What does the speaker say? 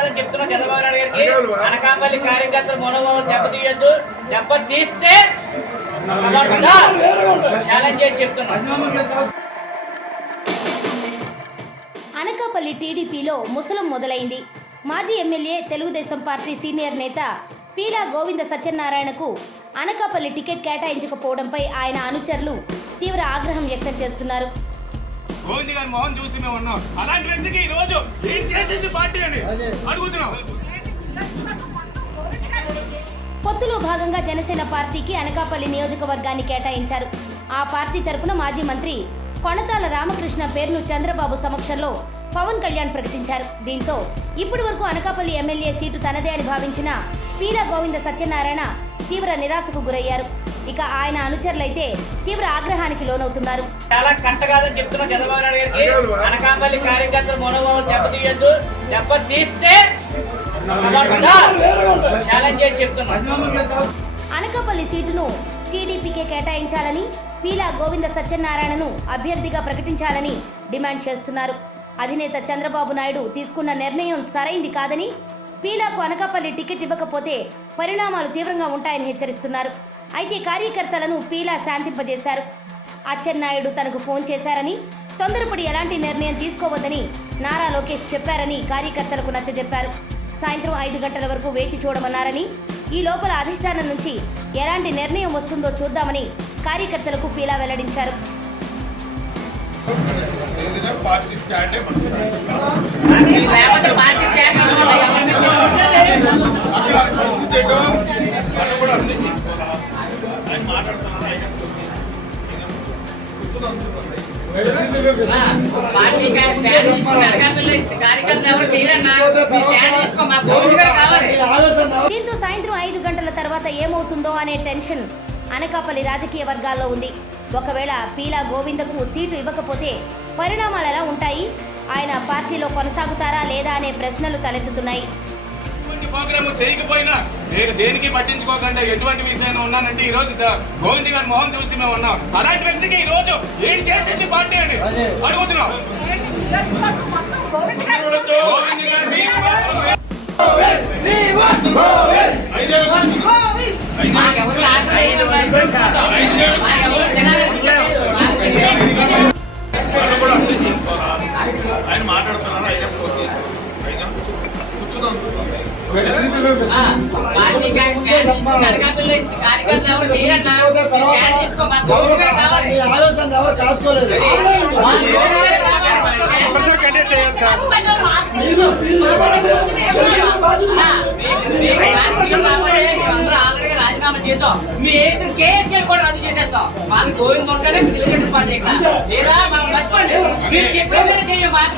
కాదని చెప్తున్నా చంద్రబాబు నాయుడు గారికి. అనకాపల్లి కార్యకర్తల మనోభావాలు దెబ్బతీయొద్దు, దెబ్బతీస్తే ఛాలెంజ్ చేసి చెప్తున్నా. అనకాపల్లి టీడీపీలో ముసలం మొదలైంది. మాజీ ఎమ్మెల్యే తెలుగుదేశం పార్టీ సీనియర్ నేత పీలా గోవింద సత్యనారాయణకు అనకాపల్లి టికెట్ కేటాయించకపోవడంపై ఆయన అనుచరులు తీవ్ర ఆగ్రహం వ్యక్తం చేస్తున్నారు. గోవింద్ గారి మోహన్ చూసి మేము ఉన్నాం. అలాంటి వ్యక్తికి ఈ రోజు ఏం చేసింది పార్టీ అని అడుగుతున్నాం. పొత్తులో భాగంగా జనసేన పార్టీకి అనకాపల్లి నియోజకవర్గాన్ని కేటాయించారు. ఆ పార్టీ తరపున మాజీ మంత్రి కొణతాల రామకృష్ణ పేరును చంద్రబాబు సమక్షంలో పవన్ కళ్యాణ్ ప్రకటించారు. దీంతో ఇప్పటి వరకు అనకాపల్లి ఎమ్మెల్యే సీటు తనదే అని భావించిన పీలా గోవింద సత్యనారాయణ తీవ్ర నిరాశకు గురయ్యారు. ఇక ఆయన అనుచరులైతే తీవ్ర ఆగ్రహానికి లోనవుతున్నారు. చాలా కరెక్ట్ కాదని చెప్తున్నా చంద్రబాబు నాయుడు గారికి. అనకాపల్లి కార్యకర్తల మనోభావాలు దెబ్బతీయొద్దు, దెబ్బతీస్తే ఛాలెంజ్ చేసి చెప్తున్నా. అనకాపల్లి సీటును టీడీపీకే కేటాయించాలని, పీలా గోవింద సత్యనారాయణను అభ్యర్థిగా ప్రకటించాలని డిమాండ్ చేస్తున్నారు. అధినేత చంద్రబాబు నాయుడు తీసుకున్న నిర్ణయం సరైంది కాదని, పీలాకు అనకాపల్లి టికెట్ ఇవ్వకపోతే పరిణామాలు తీవ్రంగా ఉంటాయని హెచ్చరిస్తున్నారు. అయితే కార్యకర్తలను పీలా శాంతింపజేశారు. అచ్చెన్నాయుడు తనకు ఫోన్ చేశారని, తొందరపడి ఎలాంటి నిర్ణయం తీసుకోవద్దని నారా లోకేష్ చెప్పారని కార్యకర్తలకు నచ్చజెప్పారు. సాయంత్రం 5 గంటల వరకు వేచి చూడమన్నారని, ఈ లోపల అధిష్టానం నుంచి ఎలాంటి నిర్ణయం వస్తుందో చూద్దామని కార్యకర్తలకు పీలా వెల్లడించారు. దీంతో సాయంత్రం 5 గంటల తర్వాత ఏమవుతుందో అనే టెన్షన్ అనకాపల్లి రాజకీయ వర్గాల్లో ఉంది. ఒకవేళ పీలా గోవిందకు సీటు ఇవ్వకపోతే పరిణామాలు ఎలా ఉంటాయి? ఆయన పార్టీలో కొనసాగుతారా లేదా అనే ప్రశ్నలు తలెత్తుతున్నాయి. ప్రోగ్రామ్ చేయకపోయినా నేను దేనికి పట్టించుకోకుండా ఎటువంటి విషయాన్ని ఉన్నానంటే ఈ రోజు గోవింద్ గారి మోహన్ చూసి మేము ఉన్నాం. అలాంటి వ్యక్తికి ఈ రోజు ఏం చేసింది పార్టీ అని అడుగుతున్నాం. ఆయన మాట్లాడుతున్నారు. ఆయన ఫోన్ చేసి రాజీనామా చేసాం. మీ వేసిన కేసులు కూడా రద్దు చేసేస్తాం. మాకు గోవింద్ ఉంటేనే తెలుగుదేశం పార్టీ లేదా మనం మర్చిపోండి. మీరు చెప్పేది చెయ్యం. మాకు